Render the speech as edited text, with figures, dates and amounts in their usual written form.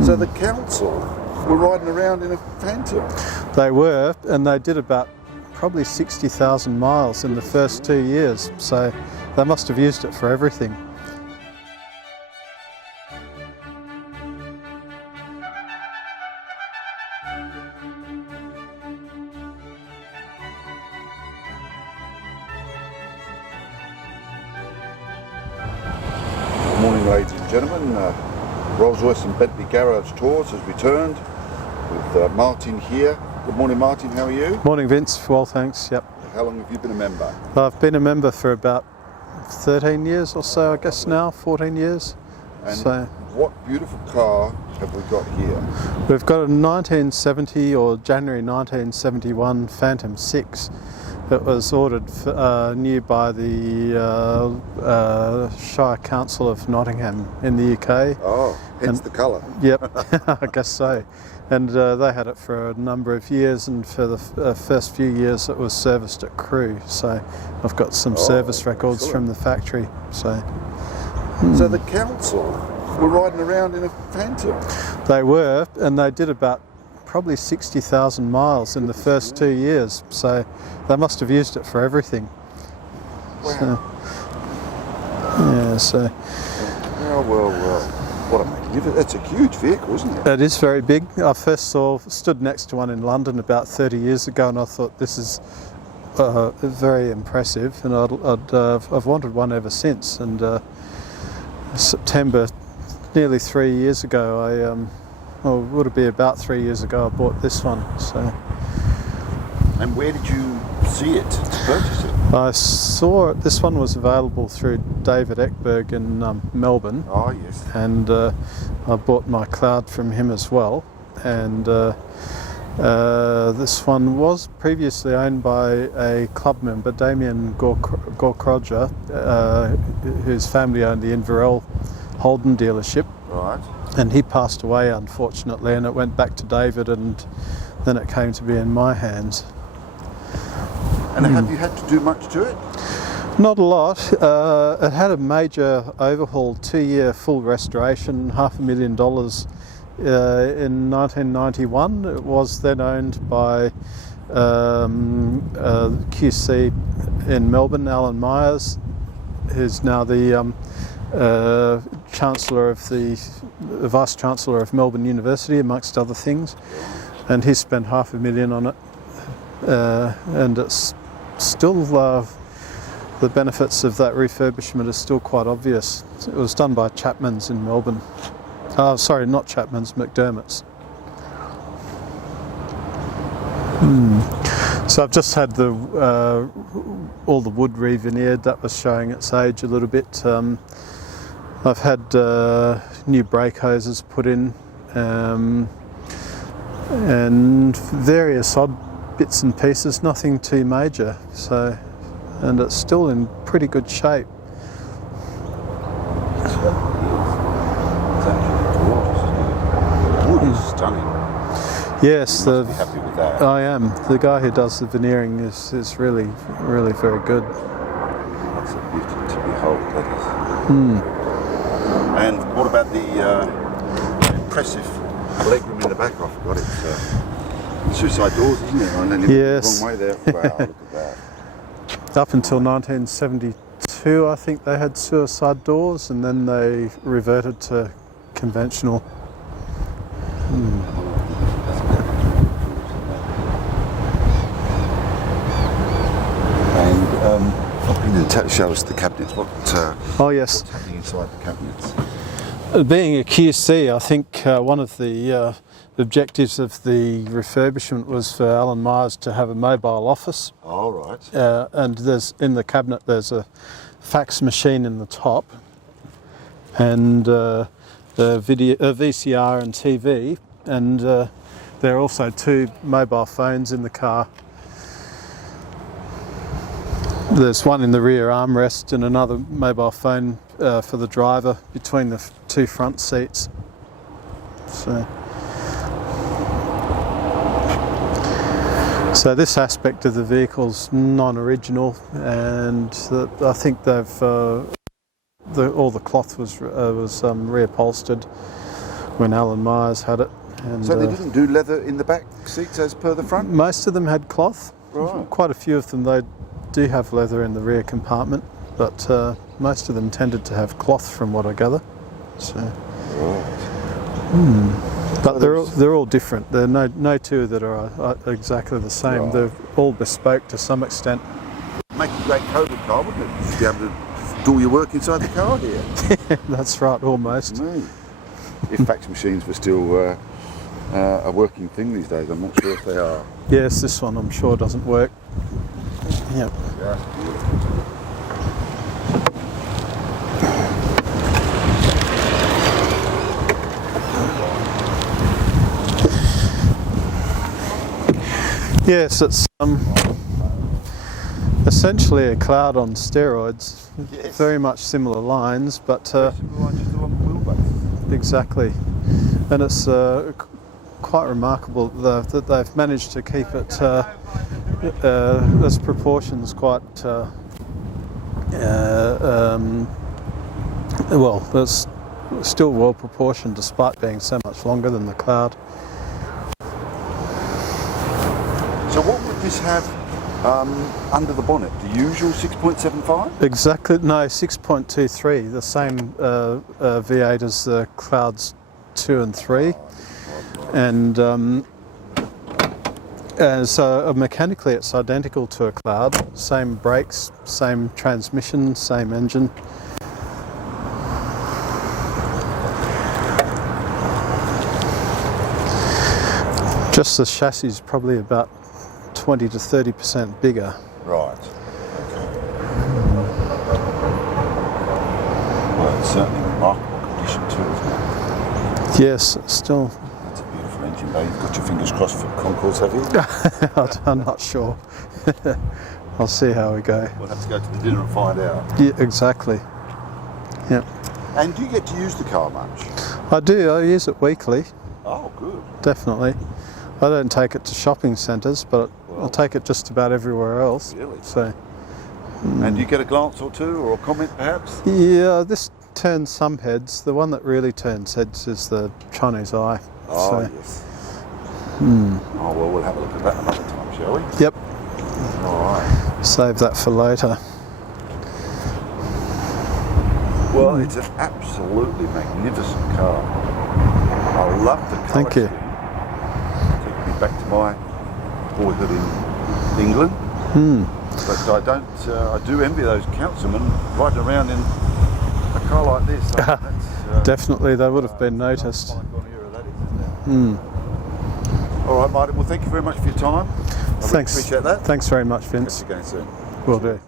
So the council were riding around in a Phantom? They were, and they did about probably 60,000 miles in the first 2 years, so they must have used it for everything. Good morning, ladies and gentlemen. Rolls-Royce and Bentley Garage Tours has returned with Martin here. Good morning, Martin. How are you? Morning, Vince. Well, thanks. Yep. How long have you been a member? I've been a member for about 13 years or so, I guess now, 14 years. And so, what beautiful car have we got here? we've got a 1970 or January 1971 Phantom VI. It was ordered new by the Sherwood Council of Nottingham in the UK. Oh, hence the colour. Yep, I guess so. And they had it for a number of years, and for the first few years it was serviced at Crewe. So I've got some service records excellent. from the factory. So the council were riding around in a Phantom? they were, and they did about probably 60,000 miles in the first 2 years. So they must have used it for everything. Wow. So Well. What a magnificent! It's a huge vehicle, isn't it? it is very big. I first stood next to one in London about 30 years ago, and I thought this is very impressive, and I've wanted one ever since. And September, nearly 3 years ago, would it be about 3 years ago, I bought this one. So. And where did you see it to purchase it? I saw this one was available through David Ekberg in Melbourne. Oh, yes. And I bought my Cloud from him as well. And this one was previously owned by a club member, Damien Gorkrodger, whose family owned the Inverell Holden dealership. Right. And he passed away, unfortunately, and it went back to David, and then it came to be in my hands. And have you had to do much to it? Not a lot. It had a major overhaul, 2-year full restoration, $500,000 in 1991. It was then owned by QC in Melbourne, Alan Myers, who's now the Chancellor of the Vice Chancellor of Melbourne University, amongst other things. And he spent $500,000 on it. And it's still the benefits of that refurbishment are still quite obvious. It was done by Chapman's in Melbourne. Sorry, not Chapman's, McDermott's. So I've just had all the wood re-veneered. That was showing its age a little bit. I've had new brake hoses put in, and various odd bits and pieces, nothing too major. So, and it's still in pretty good shape. It's actually gorgeous, isn't it? The wood is stunning. Yes, You must be happy with that. I am. The guy who does the veneering is really very good. That's a beauty to behold, that is. And what about the impressive legroom in the back? I forgot it's suicide doors, isn't it? And then Yes. the wrong way there. Wow, look at that. Up until 1972, I think they had suicide doors, and then they reverted to conventional. And show us the cabinets. Oh yes. What's happening inside the cabinets? Being a QC, I think one of the objectives of the refurbishment was for Alan Myers to have a mobile office. All right. And in the cabinet there's a fax machine in the top, and a VCR and TV, and there are also 2 mobile phones in the car. There's one in the rear armrest and another mobile phone for the driver between the 2 front seats. So this aspect of the vehicle's non-original, and I think they've all the cloth was reupholstered. when Alan Myers had it. And, So they didn't do leather in the back seats as per the front? most of them had cloth. Right. Quite a few of them, they do have leather in the rear compartment, but most of them tended to have cloth from what I gather. So, but they're all different. There are no two that are exactly the same. Right. They're all bespoke to some extent. Make a great COVID car, wouldn't it? Just be able to do all your work inside the car here. That's right, almost. If fax machines were still a working thing these days, I'm not sure if they are. Yes, this one I'm sure doesn't work. Yep. Yeah. Yes, it's essentially a cloud on steroids. Yes. Very much similar lines, but Just along the wheelbase. exactly. And it's quite remarkable that they've managed to keep it its proportions quite well. It's still well proportioned despite being so much longer than the cloud. So what would this have under the bonnet? The usual 6.75? Exactly, no, 6.23, the same V8 as the Clouds 2 and 3. And so mechanically it's identical to a Cloud, same brakes, same transmission, same engine. Just the chassis is probably about 20 to 30% bigger. Right. Okay. Well, it's certainly in remarkable condition too, isn't it? Yes, it's still. That's a beautiful engine bay. You've got your fingers crossed for concourse, have you? I'm not sure. I'll see how we go. We'll have to go to the dinner and find out. Yeah, exactly. Yeah. And do you get to use the car much? I do. I use it weekly. Oh, good. Definitely. I don't take it to shopping centres, but I'll take it just about everywhere else. Really? So, And do you get a glance or two, or a comment perhaps? yeah, this turns some heads. The one that really turns heads is the Chinese eye. Oh, So, yes. Oh, well, we'll have a look at that another time, shall we? yep, All right. save that for later. Well, it's an absolutely magnificent car. I love the colour Thank you. scheme. Take me back to my boyhood in England. But I do envy those councilmen riding around in a car like this. That's, Definitely, they would have been noticed. bygone era, that is, isn't it? All right, Martin. Well, thank you very much for your time. I really Thanks. appreciate that. Thanks very much, Catch Vince. you again soon. Will do.